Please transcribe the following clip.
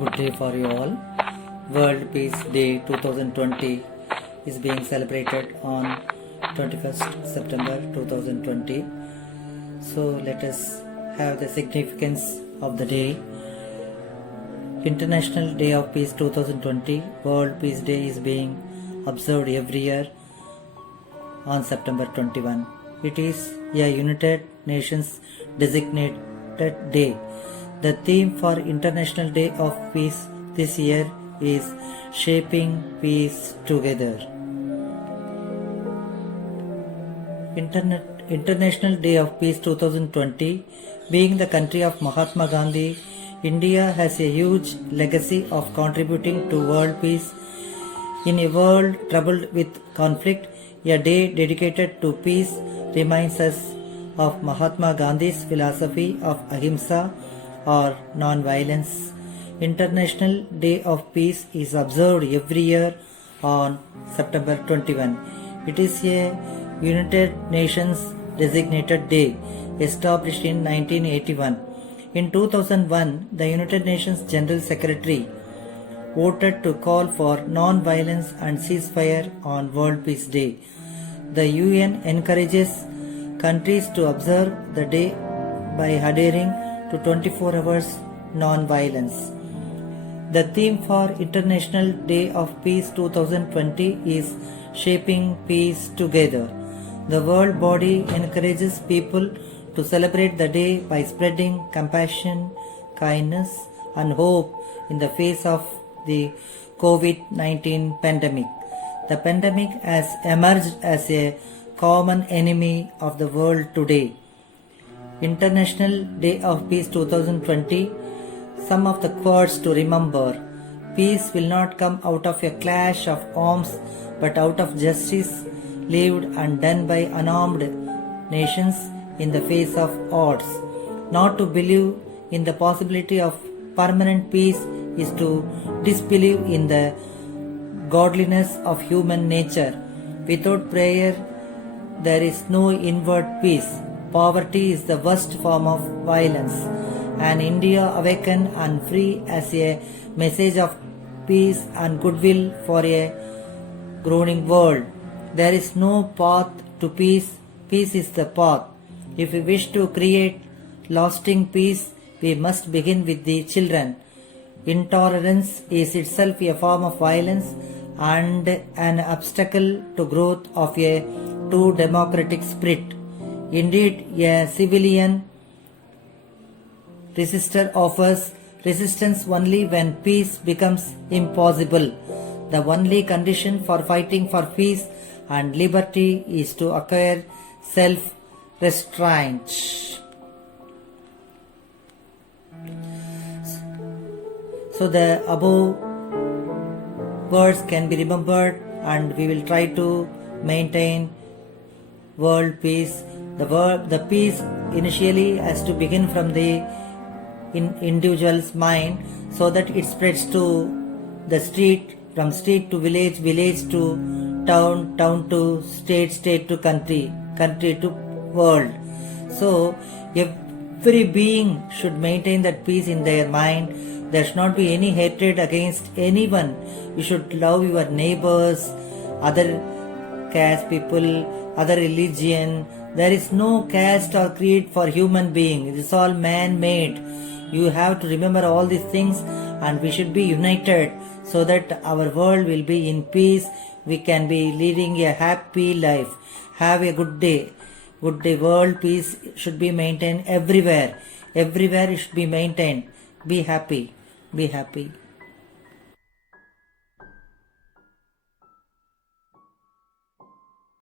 Good day for you all. World Peace Day 2020 is being celebrated on 21st September 2020. So let us have the significance of the day. International Day of Peace 2020, World Peace Day is being observed every year on September 21. It is a United Nations designated day. The theme for International Day of Peace this year is Shaping Peace Together. International Day of Peace 2020, being the country of Mahatma Gandhi, India has a huge legacy of contributing to world peace. In a world troubled with conflict, a day dedicated to peace reminds us of Mahatma Gandhi's philosophy of ahimsa or non-violence. International Day of Peace is observed every year on September 21. It is a United Nations designated day established in 1981. In 2001, the United Nations General Secretary voted to call for non-violence and ceasefire on World Peace Day. The UN encourages countries to observe the day by adhering to 24 hours non-violence. The theme for International Day of Peace 2020 is Shaping Peace Together. The world body encourages people to celebrate the day by spreading compassion, kindness, and hope in the face of the COVID-19 pandemic. The pandemic has emerged as a common enemy of the world today. International Day of Peace 2020, some of the quotes to remember. Peace will not come out of a clash of arms, but out of justice lived and done by unarmed nations in the face of odds. Not to believe in the possibility of permanent peace is to disbelieve in the godliness of human nature. Without prayer, there is no inward peace. Poverty is the worst form of violence. An India awakened and free as a message of peace and goodwill for a groaning world. There is no path to peace. Peace is the path. If we wish to create lasting peace, we must begin with the children. Intolerance is itself a form of violence and an obstacle to growth of a true democratic spirit. Indeed, a civilian resistor offers resistance only when peace becomes impossible. The only condition for fighting for peace and liberty is to acquire self-restraint. So the above words can be remembered, and we will try to maintain world peace. The peace initially has to begin from the individual's mind, so that it spreads to the street, from street to village, village to town, town to state, state to country, country to world. So every being should maintain that peace in their mind. There should not be any hatred against anyone. You should love your neighbors, other caste people, other religion. There is no caste or creed for human being. It is all man-made. You have to remember all these things, and we should be united so that our world will be in peace. We can be leading a happy life. Have a good day. Good day. World peace should be maintained everywhere. Everywhere it should be maintained. Be happy. Be happy.